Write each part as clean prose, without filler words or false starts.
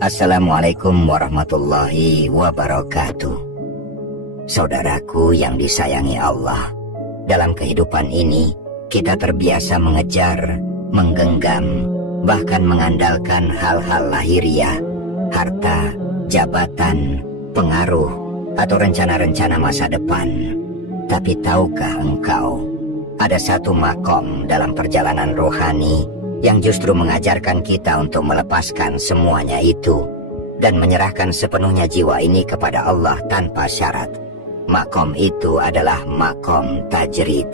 Assalamualaikum warahmatullahi wabarakatuh. Saudaraku yang disayangi Allah, dalam kehidupan ini kita terbiasa mengejar, menggenggam, bahkan mengandalkan hal-hal lahiriah, harta, jabatan, pengaruh, atau rencana-rencana masa depan. Tapi tahukah engkau, ada satu makom dalam perjalanan rohani yang justru mengajarkan kita untuk melepaskan semuanya itu dan menyerahkan sepenuhnya jiwa ini kepada Allah tanpa syarat. Makom itu adalah makom tajrid.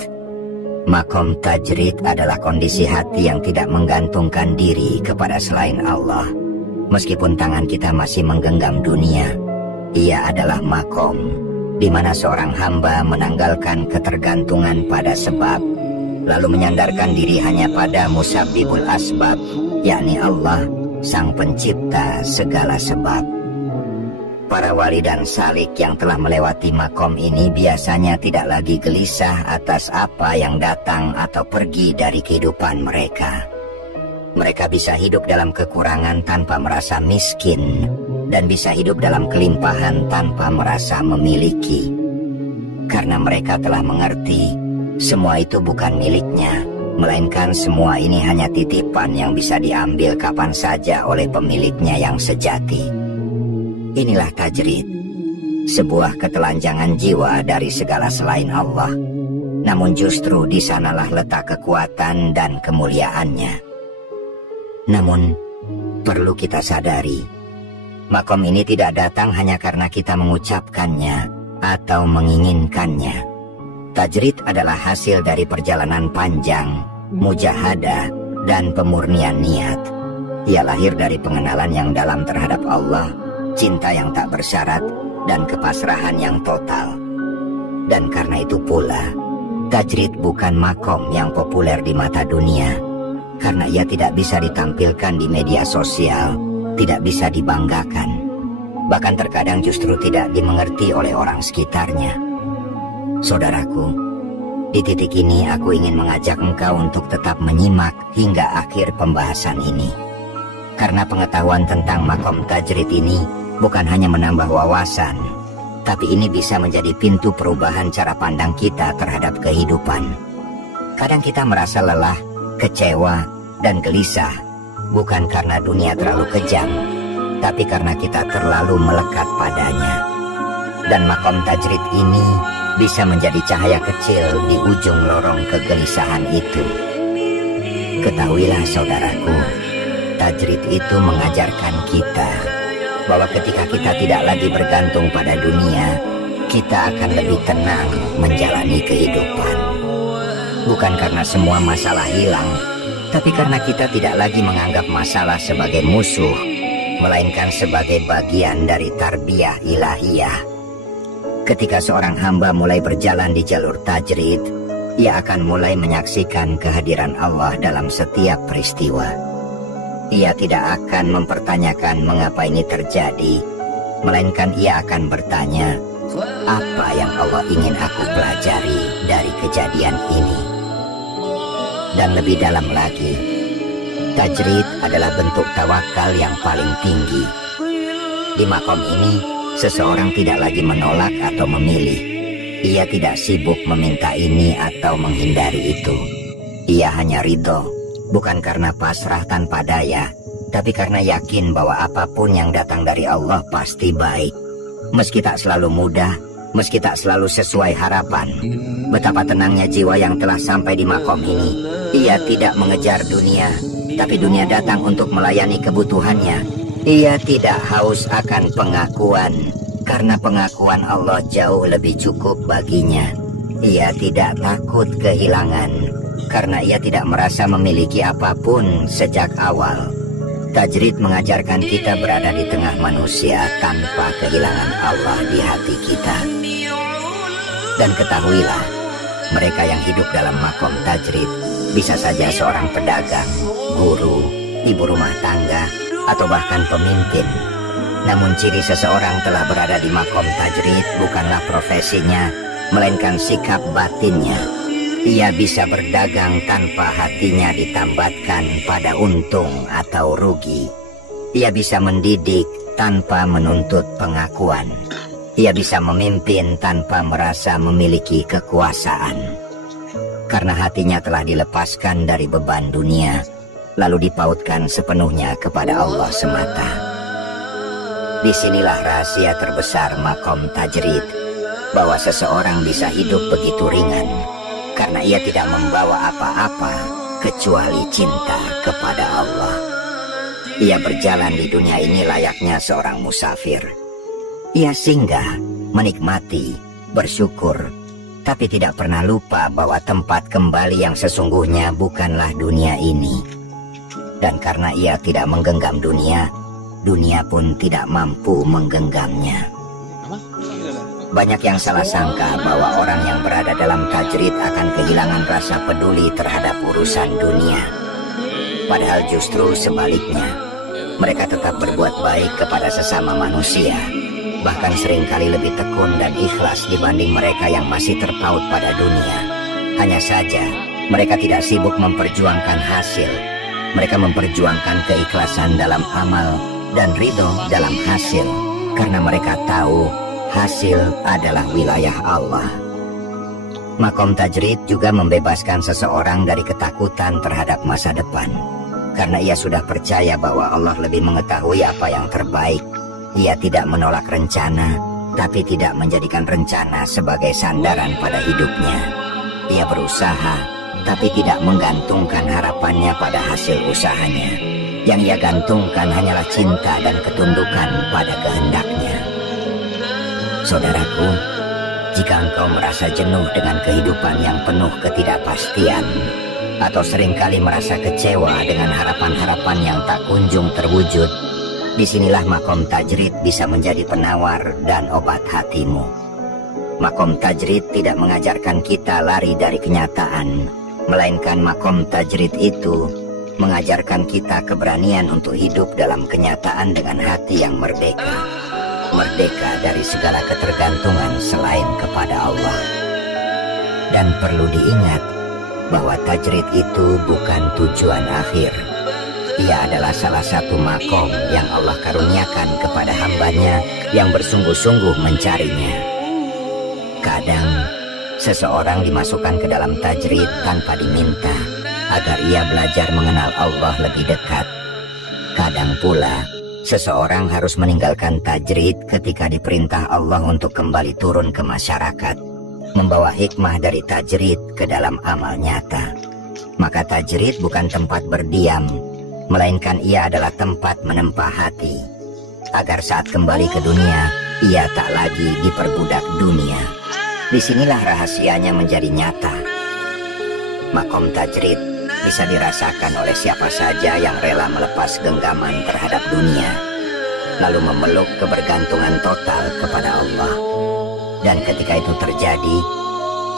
Makom tajrid adalah kondisi hati yang tidak menggantungkan diri kepada selain Allah. Meskipun tangan kita masih menggenggam dunia, ia adalah makom di mana seorang hamba menanggalkan ketergantungan pada sebab, lalu menyandarkan diri hanya pada musabbibul asbab, yakni Allah, sang pencipta segala sebab. Para wali dan salik yang telah melewati makom ini biasanya tidak lagi gelisah atas apa yang datang atau pergi dari kehidupan mereka. Mereka bisa hidup dalam kekurangan tanpa merasa miskin, dan bisa hidup dalam kelimpahan tanpa merasa memiliki. Karena mereka telah mengerti semua itu bukan miliknya, melainkan semua ini hanya titipan yang bisa diambil kapan saja oleh pemiliknya yang sejati. Inilah tajrid, sebuah ketelanjangan jiwa dari segala selain Allah. Namun justru di sanalah letak kekuatan dan kemuliaannya. Namun perlu kita sadari, makom ini tidak datang hanya karena kita mengucapkannya atau menginginkannya. Tajrid adalah hasil dari perjalanan panjang, mujahadah, dan pemurnian niat. Ia lahir dari pengenalan yang dalam terhadap Allah, cinta yang tak bersyarat, dan kepasrahan yang total. Dan karena itu pula, tajrid bukan makom yang populer di mata dunia, karena ia tidak bisa ditampilkan di media sosial, tidak bisa dibanggakan, bahkan terkadang justru tidak dimengerti oleh orang sekitarnya. Saudaraku, di titik ini aku ingin mengajak engkau untuk tetap menyimak hingga akhir pembahasan ini. Karena pengetahuan tentang makom tajrid ini bukan hanya menambah wawasan, tapi ini bisa menjadi pintu perubahan cara pandang kita terhadap kehidupan. Kadang kita merasa lelah, kecewa, dan gelisah, bukan karena dunia terlalu kejam, tapi karena kita terlalu melekat padanya. Dan makom tajrid ini bisa menjadi cahaya kecil di ujung lorong kegelisahan itu. Ketahuilah saudaraku, tajrid itu mengajarkan kita bahwa ketika kita tidak lagi bergantung pada dunia, kita akan lebih tenang menjalani kehidupan. Bukan karena semua masalah hilang, tapi karena kita tidak lagi menganggap masalah sebagai musuh, melainkan sebagai bagian dari tarbiyah ilahiyah. Ketika seorang hamba mulai berjalan di jalur tajrid, ia akan mulai menyaksikan kehadiran Allah dalam setiap peristiwa. Ia tidak akan mempertanyakan mengapa ini terjadi, melainkan ia akan bertanya, apa yang Allah ingin aku pelajari dari kejadian ini? Dan lebih dalam lagi, tajrid adalah bentuk tawakal yang paling tinggi. Di makom ini, seseorang tidak lagi menolak atau memilih. Ia tidak sibuk meminta ini atau menghindari itu. Ia hanya ridho, bukan karena pasrah tanpa daya, tapi karena yakin bahwa apapun yang datang dari Allah pasti baik. Meski tak selalu mudah, meski tak selalu sesuai harapan. Betapa tenangnya jiwa yang telah sampai di makom ini. Ia tidak mengejar dunia, tapi dunia datang untuk melayani kebutuhannya. Ia tidak haus akan pengakuan, karena pengakuan Allah jauh lebih cukup baginya. Ia tidak takut kehilangan, karena ia tidak merasa memiliki apapun sejak awal. Tajrid mengajarkan kita berada di tengah manusia tanpa kehilangan Allah di hati kita. Dan ketahuilah, mereka yang hidup dalam makom tajrid bisa saja seorang pedagang, guru, ibu rumah tangga, atau bahkan pemimpin. Namun ciri seseorang telah berada di makom tajrid bukanlah profesinya, melainkan sikap batinnya. Ia bisa berdagang tanpa hatinya ditambatkan pada untung atau rugi. Ia bisa mendidik tanpa menuntut pengakuan. Ia bisa memimpin tanpa merasa memiliki kekuasaan. Karena hatinya telah dilepaskan dari beban dunia, lalu dipautkan sepenuhnya kepada Allah semata. Disinilah rahasia terbesar makom tajrid, bahwa seseorang bisa hidup begitu ringan, karena ia tidak membawa apa-apa kecuali cinta kepada Allah. Ia berjalan di dunia ini layaknya seorang musafir. Ia singgah, menikmati, bersyukur, tapi tidak pernah lupa bahwa tempat kembali yang sesungguhnya bukanlah dunia ini. Dan karena ia tidak menggenggam dunia, dunia pun tidak mampu menggenggamnya. Banyak yang salah sangka bahwa orang yang berada dalam tajrid akan kehilangan rasa peduli terhadap urusan dunia. Padahal justru sebaliknya, mereka tetap berbuat baik kepada sesama manusia, bahkan seringkali lebih tekun dan ikhlas dibanding mereka yang masih terpaut pada dunia. Hanya saja, mereka tidak sibuk memperjuangkan hasil. Mereka memperjuangkan keikhlasan dalam amal dan ridho dalam hasil, karena mereka tahu hasil adalah wilayah Allah. Makom tajrid juga membebaskan seseorang dari ketakutan terhadap masa depan, karena ia sudah percaya bahwa Allah lebih mengetahui apa yang terbaik. Ia tidak menolak rencana, tapi tidak menjadikan rencana sebagai sandaran pada hidupnya. Ia berusaha, tapi tidak menggantungkan harapannya pada hasil usahanya. Yang ia gantungkan hanyalah cinta dan ketundukan pada kehendaknya. Saudaraku, jika engkau merasa jenuh dengan kehidupan yang penuh ketidakpastian, atau seringkali merasa kecewa dengan harapan-harapan yang tak kunjung terwujud, disinilah makom tajrid bisa menjadi penawar dan obat hatimu. Makom tajrid tidak mengajarkan kita lari dari kenyataan, melainkan makom tajrid itu mengajarkan kita keberanian untuk hidup dalam kenyataan dengan hati yang merdeka. Merdeka dari segala ketergantungan selain kepada Allah. Dan perlu diingat bahwa tajrid itu bukan tujuan akhir. Ia adalah salah satu makom yang Allah karuniakan kepada hambanya yang bersungguh-sungguh mencarinya. Kadang, seseorang dimasukkan ke dalam tajrid tanpa diminta, agar ia belajar mengenal Allah lebih dekat. Kadang pula, seseorang harus meninggalkan tajrid ketika diperintah Allah untuk kembali turun ke masyarakat, membawa hikmah dari tajrid ke dalam amal nyata. Maka tajrid bukan tempat berdiam, melainkan ia adalah tempat menempa hati, agar saat kembali ke dunia, ia tak lagi diperbudak dunia. Disinilah rahasianya menjadi nyata. Makom tajrid bisa dirasakan oleh siapa saja yang rela melepas genggaman terhadap dunia, lalu memeluk kebergantungan total kepada Allah. Dan ketika itu terjadi,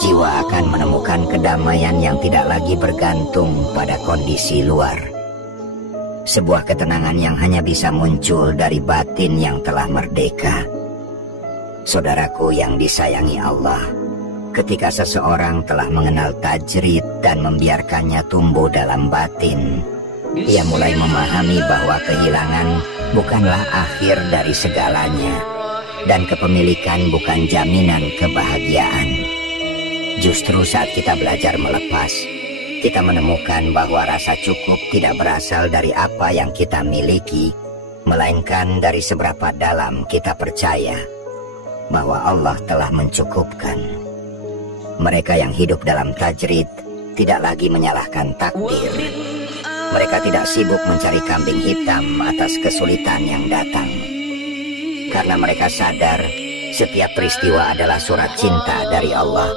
jiwa akan menemukan kedamaian yang tidak lagi bergantung pada kondisi luar. Sebuah ketenangan yang hanya bisa muncul dari batin yang telah merdeka. Saudaraku yang disayangi Allah, ketika seseorang telah mengenal tajrid dan membiarkannya tumbuh dalam batin, ia mulai memahami bahwa kehilangan bukanlah akhir dari segalanya, dan kepemilikan bukan jaminan kebahagiaan. Justru saat kita belajar melepas, kita menemukan bahwa rasa cukup tidak berasal dari apa yang kita miliki, melainkan dari seberapa dalam kita percaya bahwa Allah telah mencukupkan. Mereka yang hidup dalam tajrid tidak lagi menyalahkan takdir. Mereka tidak sibuk mencari kambing hitam atas kesulitan yang datang, karena mereka sadar setiap peristiwa adalah surat cinta dari Allah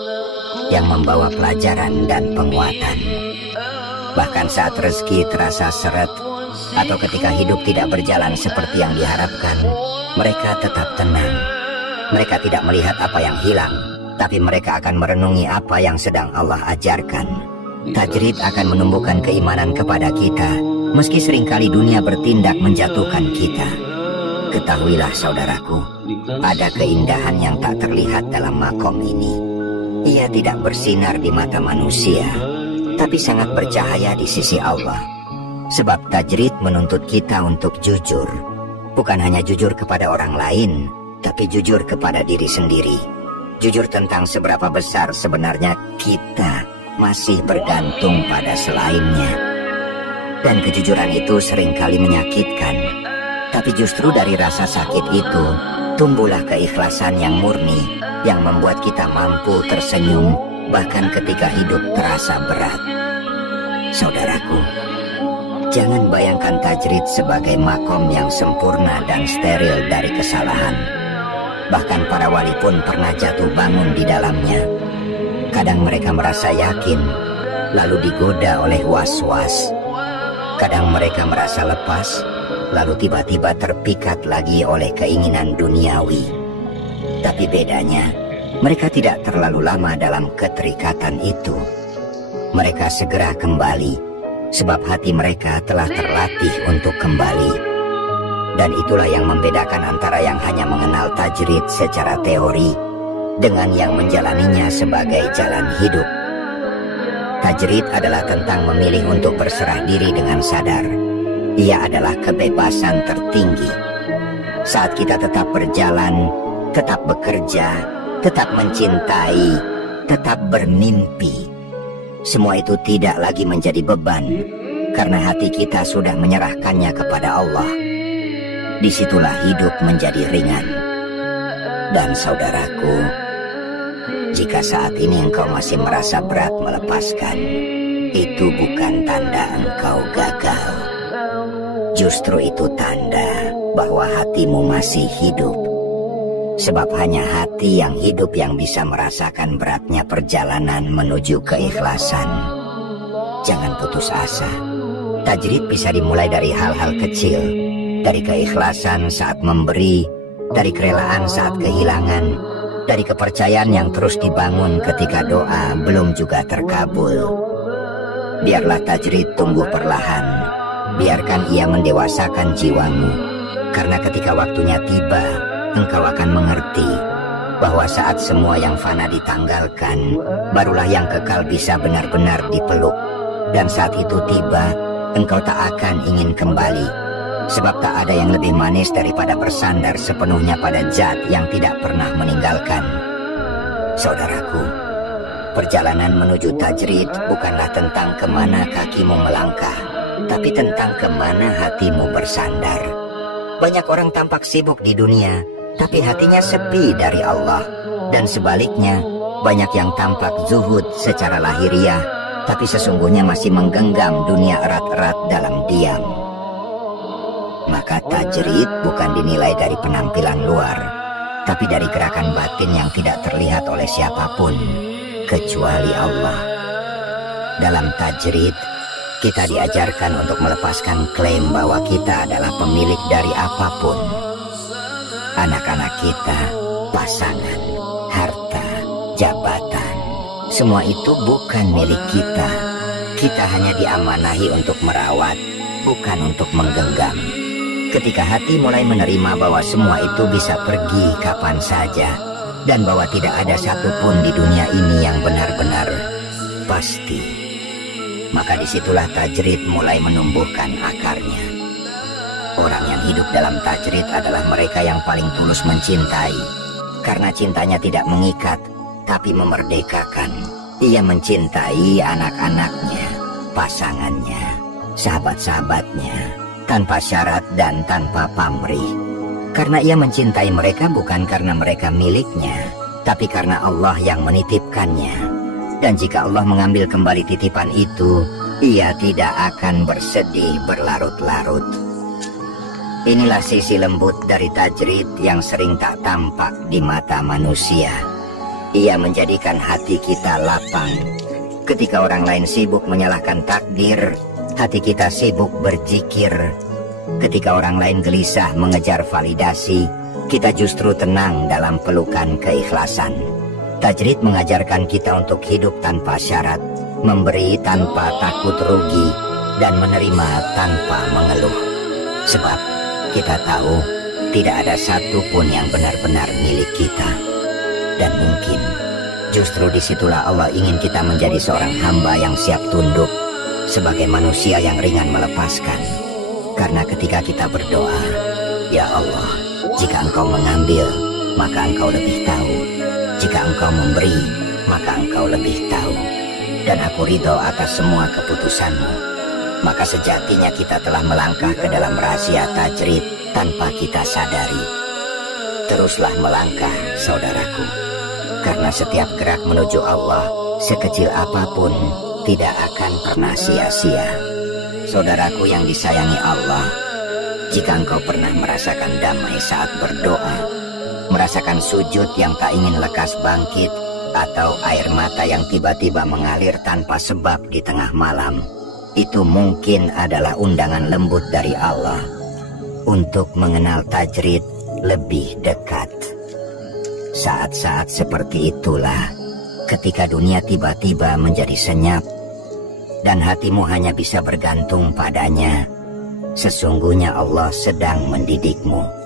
yang membawa pelajaran dan penguatan. Bahkan saat rezeki terasa seret, atau ketika hidup tidak berjalan seperti yang diharapkan, mereka tetap tenang. Mereka tidak melihat apa yang hilang, tapi mereka akan merenungi apa yang sedang Allah ajarkan. Tajrid akan menumbuhkan keimanan kepada kita, meski seringkali dunia bertindak menjatuhkan kita. Ketahuilah saudaraku, ada keindahan yang tak terlihat dalam makom ini. Ia tidak bersinar di mata manusia, tapi sangat bercahaya di sisi Allah. Sebab tajrid menuntut kita untuk jujur. Bukan hanya jujur kepada orang lain, tapi jujur kepada diri sendiri. Jujur tentang seberapa besar sebenarnya kita masih bergantung pada selainnya. Dan kejujuran itu seringkali menyakitkan. Tapi justru dari rasa sakit itu, tumbuhlah keikhlasan yang murni, yang membuat kita mampu tersenyum, bahkan ketika hidup terasa berat. Saudaraku, jangan bayangkan tajrid sebagai makom yang sempurna dan steril dari kesalahan. Bahkan para wali pun pernah jatuh bangun di dalamnya. Kadang mereka merasa yakin, lalu digoda oleh was-was. Kadang mereka merasa lepas, lalu tiba-tiba terpikat lagi oleh keinginan duniawi. Tapi bedanya, mereka tidak terlalu lama dalam keterikatan itu. Mereka segera kembali, sebab hati mereka telah terlatih untuk kembali. Dan itulah yang membedakan antara yang hanya mengenal tajrid secara teori dengan yang menjalaninya sebagai jalan hidup. Tajrid adalah tentang memilih untuk berserah diri dengan sadar. Ia adalah kebebasan tertinggi. Saat kita tetap berjalan, tetap bekerja, tetap mencintai, tetap bermimpi, semua itu tidak lagi menjadi beban, karena hati kita sudah menyerahkannya kepada Allah. Disitulah hidup menjadi ringan. Dan saudaraku, jika saat ini engkau masih merasa berat melepaskan, itu bukan tanda engkau gagal. Justru itu tanda bahwa hatimu masih hidup. Sebab hanya hati yang hidup yang bisa merasakan beratnya perjalanan menuju keikhlasan. Jangan putus asa. Tajrid bisa dimulai dari hal-hal kecil. Dari keikhlasan saat memberi, dari kerelaan saat kehilangan, dari kepercayaan yang terus dibangun ketika doa belum juga terkabul. Biarlah tajrid tumbuh perlahan, biarkan ia mendewasakan jiwamu, karena ketika waktunya tiba, engkau akan mengerti bahwa saat semua yang fana ditanggalkan, barulah yang kekal bisa benar-benar dipeluk. Dan saat itu tiba, engkau tak akan ingin kembali. Sebab tak ada yang lebih manis daripada bersandar sepenuhnya pada zat yang tidak pernah meninggalkan. Saudaraku, perjalanan menuju tajrid bukanlah tentang kemana kakimu melangkah, tapi tentang kemana hatimu bersandar. Banyak orang tampak sibuk di dunia, tapi hatinya sepi dari Allah. Dan sebaliknya, banyak yang tampak zuhud secara lahiriah, tapi sesungguhnya masih menggenggam dunia erat-erat dalam diam. Maka tajrid bukan dinilai dari penampilan luar, tapi dari gerakan batin yang tidak terlihat oleh siapapun, kecuali Allah. Dalam tajrid, kita diajarkan untuk melepaskan klaim bahwa kita adalah pemilik dari apapun. Anak-anak kita, pasangan, harta, jabatan, semua itu bukan milik kita. Kita hanya diamanahi untuk merawat, bukan untuk menggenggam. Ketika hati mulai menerima bahwa semua itu bisa pergi kapan saja, dan bahwa tidak ada satupun di dunia ini yang benar-benar pasti, maka disitulah tajrid mulai menumbuhkan akarnya. Orang yang hidup dalam tajrid adalah mereka yang paling tulus mencintai, karena cintanya tidak mengikat, tapi memerdekakan. Ia mencintai anak-anaknya, pasangannya, sahabat-sahabatnya, tanpa syarat dan tanpa pamrih. Karena ia mencintai mereka bukan karena mereka miliknya, tapi karena Allah yang menitipkannya. Dan jika Allah mengambil kembali titipan itu, ia tidak akan bersedih berlarut-larut. Inilah sisi lembut dari tajrid yang sering tak tampak di mata manusia. Ia menjadikan hati kita lapang. Ketika orang lain sibuk menyalahkan takdir, hati kita sibuk berzikir. Ketika orang lain gelisah mengejar validasi, kita justru tenang dalam pelukan keikhlasan. Tajrid mengajarkan kita untuk hidup tanpa syarat, memberi tanpa takut rugi, dan menerima tanpa mengeluh. Sebab kita tahu tidak ada satupun yang benar-benar milik kita. Dan mungkin justru disitulah Allah ingin kita menjadi seorang hamba yang siap tunduk, sebagai manusia yang ringan melepaskan. Karena ketika kita berdoa, ya Allah, jika Engkau mengambil, maka Engkau lebih tahu. Jika Engkau memberi, maka Engkau lebih tahu. Dan aku ridho atas semua keputusan-Mu. Maka sejatinya kita telah melangkah ke dalam rahasia tajrid tanpa kita sadari. Teruslah melangkah, saudaraku. Karena setiap gerak menuju Allah, sekecil apapun, tidak akan pernah sia-sia. Saudaraku yang disayangi Allah, jika engkau pernah merasakan damai saat berdoa, merasakan sujud yang tak ingin lekas bangkit, atau air mata yang tiba-tiba mengalir tanpa sebab di tengah malam, itu mungkin adalah undangan lembut dari Allah untuk mengenal tajrid lebih dekat. Saat-saat seperti itulah ketika dunia tiba-tiba menjadi senyap dan hatimu hanya bisa bergantung padanya. Sesungguhnya Allah sedang mendidikmu.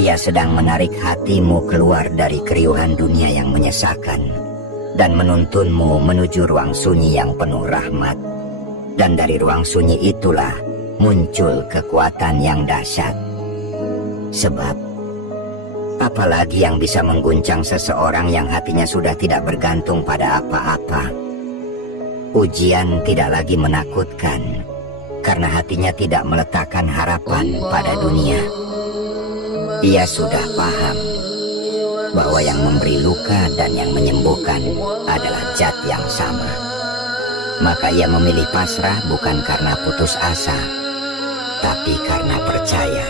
Ia sedang menarik hatimu keluar dari keriuhan dunia yang menyesakan dan menuntunmu menuju ruang sunyi yang penuh rahmat. Dan dari ruang sunyi itulah muncul kekuatan yang dahsyat. Sebab apalagi yang bisa mengguncang seseorang yang hatinya sudah tidak bergantung pada apa-apa? Ujian tidak lagi menakutkan karena hatinya tidak meletakkan harapan pada dunia. Ia sudah paham bahwa yang memberi luka dan yang menyembuhkan adalah zat yang sama. Maka ia memilih pasrah bukan karena putus asa, tapi karena percaya.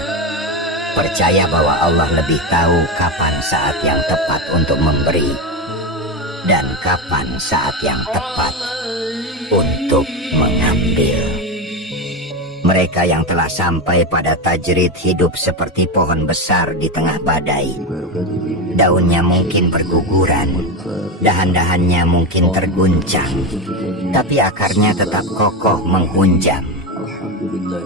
Percaya bahwa Allah lebih tahu kapan saat yang tepat untuk memberi dan kapan saat yang tepat untuk mengambil. Mereka yang telah sampai pada tajrid hidup seperti pohon besar di tengah badai. Daunnya mungkin berguguran, dahan-dahannya mungkin terguncang, tapi akarnya tetap kokoh menghunjam.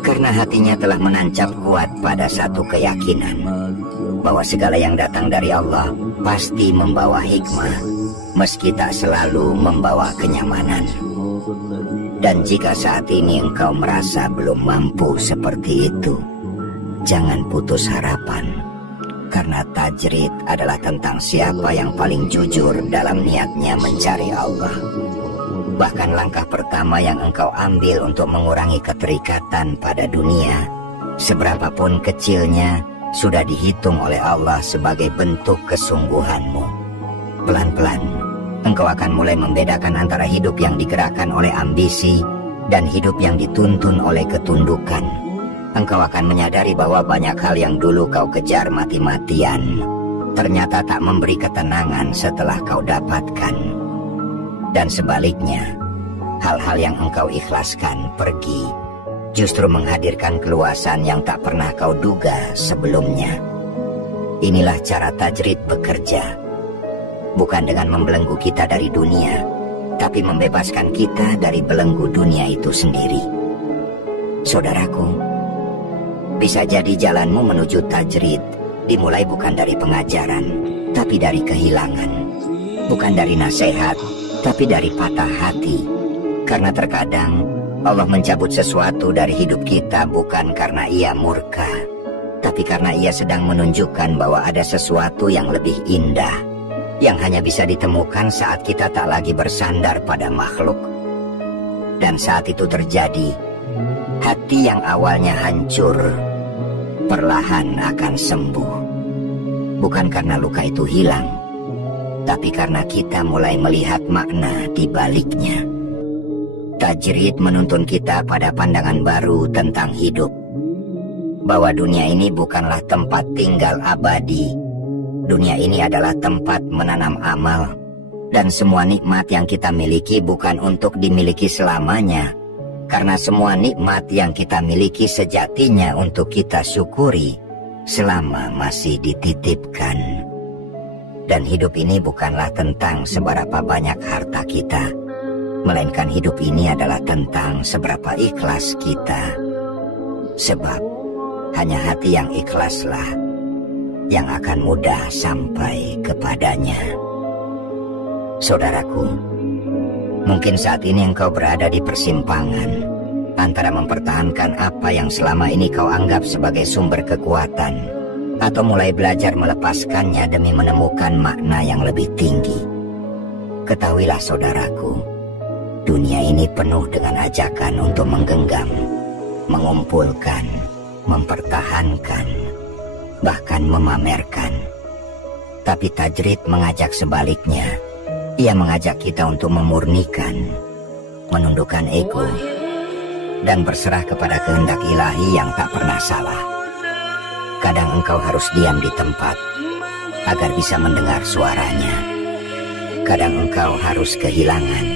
Karena hatinya telah menancap kuat pada satu keyakinan bahwa segala yang datang dari Allah pasti membawa hikmah, meski tak selalu membawa kenyamanan. Dan jika saat ini engkau merasa belum mampu seperti itu, jangan putus harapan. Karena tajrid adalah tentang siapa yang paling jujur dalam niatnya mencari Allah. Bahkan langkah pertama yang engkau ambil untuk mengurangi keterikatan pada dunia, seberapapun kecilnya, sudah dihitung oleh Allah sebagai bentuk kesungguhanmu. Pelan-pelan, engkau akan mulai membedakan antara hidup yang digerakkan oleh ambisi dan hidup yang dituntun oleh ketundukan. Engkau akan menyadari bahwa banyak hal yang dulu kau kejar mati-matian ternyata tak memberi ketenangan setelah kau dapatkan. Dan sebaliknya, hal-hal yang engkau ikhlaskan pergi justru menghadirkan keluasan yang tak pernah kau duga sebelumnya. Inilah cara tajrid bekerja. Bukan dengan membelenggu kita dari dunia, tapi membebaskan kita dari belenggu dunia itu sendiri. Saudaraku, bisa jadi jalanmu menuju tajrid dimulai bukan dari pengajaran, tapi dari kehilangan. Bukan dari nasihat, tapi dari patah hati. Karena terkadang Allah mencabut sesuatu dari hidup kita bukan karena Ia murka, tapi karena Ia sedang menunjukkan bahwa ada sesuatu yang lebih indah, yang hanya bisa ditemukan saat kita tak lagi bersandar pada makhluk. Dan saat itu terjadi, hati yang awalnya hancur perlahan akan sembuh. Bukan karena luka itu hilang, tapi karena kita mulai melihat makna di baliknya. Tajrid menuntun kita pada pandangan baru tentang hidup, bahwa dunia ini bukanlah tempat tinggal abadi. Dunia ini adalah tempat menanam amal, dan semua nikmat yang kita miliki bukan untuk dimiliki selamanya, karena semua nikmat yang kita miliki sejatinya untuk kita syukuri selama masih dititipkan. Dan hidup ini bukanlah tentang seberapa banyak harta kita, melainkan hidup ini adalah tentang seberapa ikhlas kita. Sebab hanya hati yang ikhlaslah yang akan mudah sampai kepadanya. Saudaraku, Mungkin saat ini engkau berada di persimpangan antara mempertahankan apa yang selama ini kau anggap sebagai sumber kekuatan, atau mulai belajar melepaskannya demi menemukan makna yang lebih tinggi. Ketahuilah saudaraku, dunia ini penuh dengan ajakan untuk menggenggam, mengumpulkan, mempertahankan, bahkan memamerkan. Tapi tajrid mengajak sebaliknya. Ia mengajak kita untuk memurnikan, menundukkan ego, dan berserah kepada kehendak ilahi yang tak pernah salah. Kadang engkau harus diam di tempat agar bisa mendengar suaranya. Kadang engkau harus kehilangan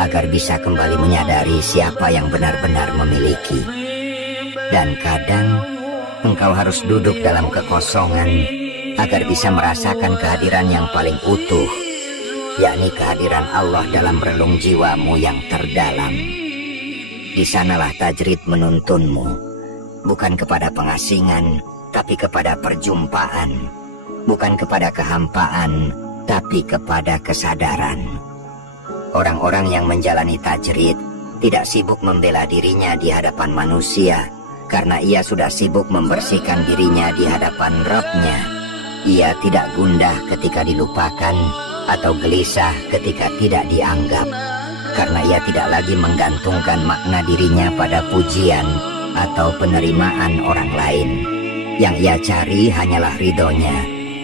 agar bisa kembali menyadari siapa yang benar-benar memiliki. Dan kadang engkau harus duduk dalam kekosongan agar bisa merasakan kehadiran yang paling utuh, yakni kehadiran Allah dalam relung jiwamu yang terdalam. Di sanalah tajrid menuntunmu, bukan kepada pengasingan, tapi kepada perjumpaan, bukan kepada kehampaan, tapi kepada kesadaran. Orang-orang yang menjalani tajrid tidak sibuk membela dirinya di hadapan manusia, karena ia sudah sibuk membersihkan dirinya di hadapan Rabb-Nya. Ia tidak gundah ketika dilupakan, atau gelisah ketika tidak dianggap, karena ia tidak lagi menggantungkan makna dirinya pada pujian atau penerimaan orang lain. Yang ia cari hanyalah ridhonya,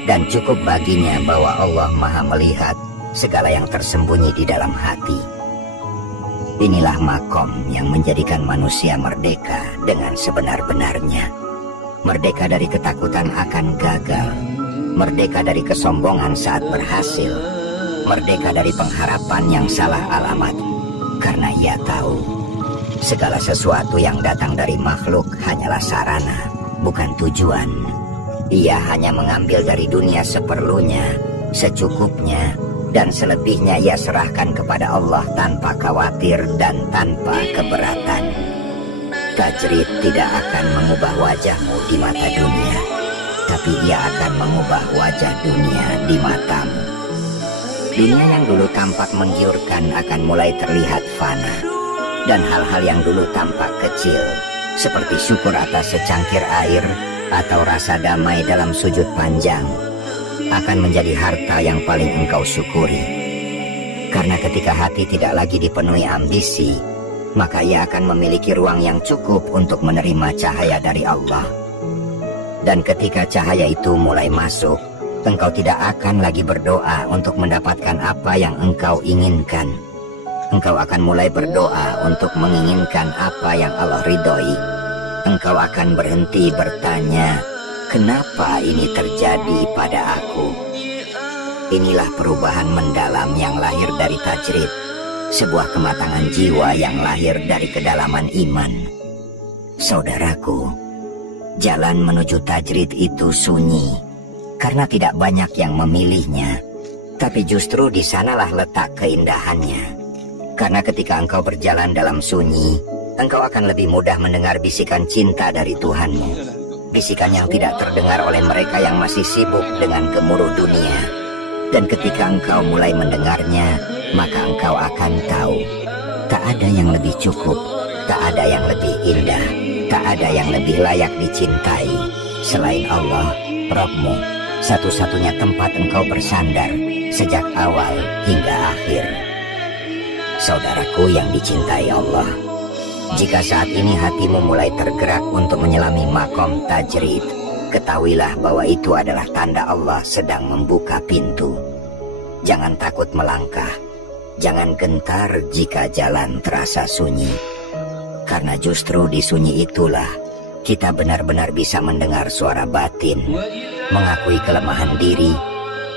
dan cukup baginya bahwa Allah Maha melihat segala yang tersembunyi di dalam hati. Inilah makom yang menjadikan manusia merdeka dengan sebenar-benarnya. Merdeka dari ketakutan akan gagal, merdeka dari kesombongan saat berhasil, merdeka dari pengharapan yang salah alamat, karena ia tahu segala sesuatu yang datang dari makhluk hanyalah sarana, bukan tujuan. Ia hanya mengambil dari dunia seperlunya, secukupnya, dan selebihnya ia serahkan kepada Allah tanpa khawatir dan tanpa keberatan. Tajrid tidak akan mengubah wajahmu di mata dunia, tapi ia akan mengubah wajah dunia di matamu. Dunia yang dulu tampak menggiurkan akan mulai terlihat fana, dan hal-hal yang dulu tampak kecil, seperti syukur atas secangkir air atau rasa damai dalam sujud panjang, akan menjadi harta yang paling engkau syukuri. Karena ketika hati tidak lagi dipenuhi ambisi, maka ia akan memiliki ruang yang cukup untuk menerima cahaya dari Allah. Dan ketika cahaya itu mulai masuk, engkau tidak akan lagi berdoa untuk mendapatkan apa yang engkau inginkan. Engkau akan mulai berdoa untuk menginginkan apa yang Allah ridhoi. Engkau akan berhenti bertanya, kenapa ini terjadi pada aku? Inilah perubahan mendalam yang lahir dari tajrid, sebuah kematangan jiwa yang lahir dari kedalaman iman. Saudaraku, jalan menuju tajrid itu sunyi, karena tidak banyak yang memilihnya. Tapi justru di sanalah letak keindahannya. Karena ketika engkau berjalan dalam sunyi, engkau akan lebih mudah mendengar bisikan cinta dari Tuhanmu. Bisikan yang tidak terdengar oleh mereka yang masih sibuk dengan gemuruh dunia. Dan ketika engkau mulai mendengarnya, maka engkau akan tahu, tak ada yang lebih cukup, tak ada yang lebih indah, tak ada yang lebih layak dicintai selain Allah, Rabb-Mu, satu-satunya tempat engkau bersandar sejak awal hingga akhir. Saudaraku yang dicintai Allah, jika saat ini hatimu mulai tergerak untuk menyelami makom tajrid, ketahuilah bahwa itu adalah tanda Allah sedang membuka pintu. Jangan takut melangkah, jangan gentar jika jalan terasa sunyi. Karena justru di sunyi itulah kita benar-benar bisa mendengar suara batin, mengakui kelemahan diri,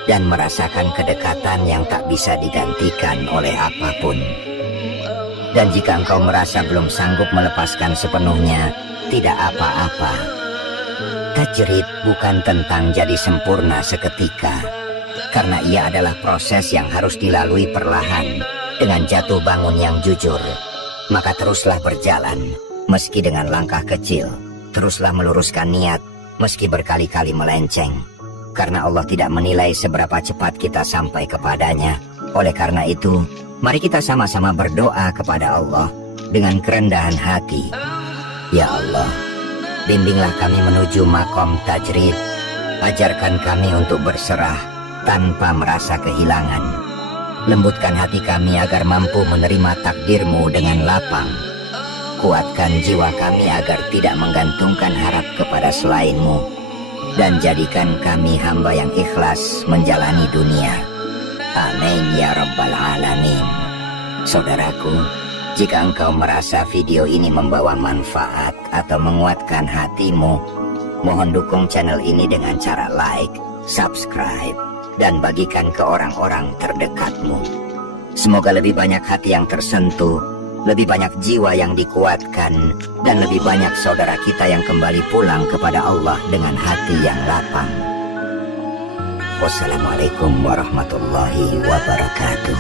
dan merasakan kedekatan yang tak bisa digantikan oleh apapun. Dan jika engkau merasa belum sanggup melepaskan sepenuhnya, tidak apa-apa. Tajrid bukan tentang jadi sempurna seketika, karena ia adalah proses yang harus dilalui perlahan dengan jatuh bangun yang jujur. Maka teruslah berjalan, meski dengan langkah kecil. Teruslah meluruskan niat, meski berkali-kali melenceng. Karena Allah tidak menilai seberapa cepat kita sampai kepadanya. Oleh karena itu, Mari kita sama-sama berdoa kepada Allah dengan kerendahan hati. Ya Allah, bimbinglah kami menuju makom tajrid. Ajarkan kami untuk berserah tanpa merasa kehilangan. Lembutkan hati kami agar mampu menerima takdir-Mu dengan lapang. Kuatkan jiwa kami agar tidak menggantungkan harap kepada selain-Mu. Dan jadikan kami hamba yang ikhlas menjalani dunia. Amin ya Rabbal Alamin. Saudaraku, jika engkau merasa video ini membawa manfaat atau menguatkan hatimu, mohon dukung channel ini dengan cara like, subscribe, dan bagikan ke orang-orang terdekatmu. Semoga lebih banyak hati yang tersentuh, lebih banyak jiwa yang dikuatkan, dan lebih banyak saudara kita yang kembali pulang kepada Allah dengan hati yang lapang. Wassalamualaikum warahmatullahi wabarakatuh.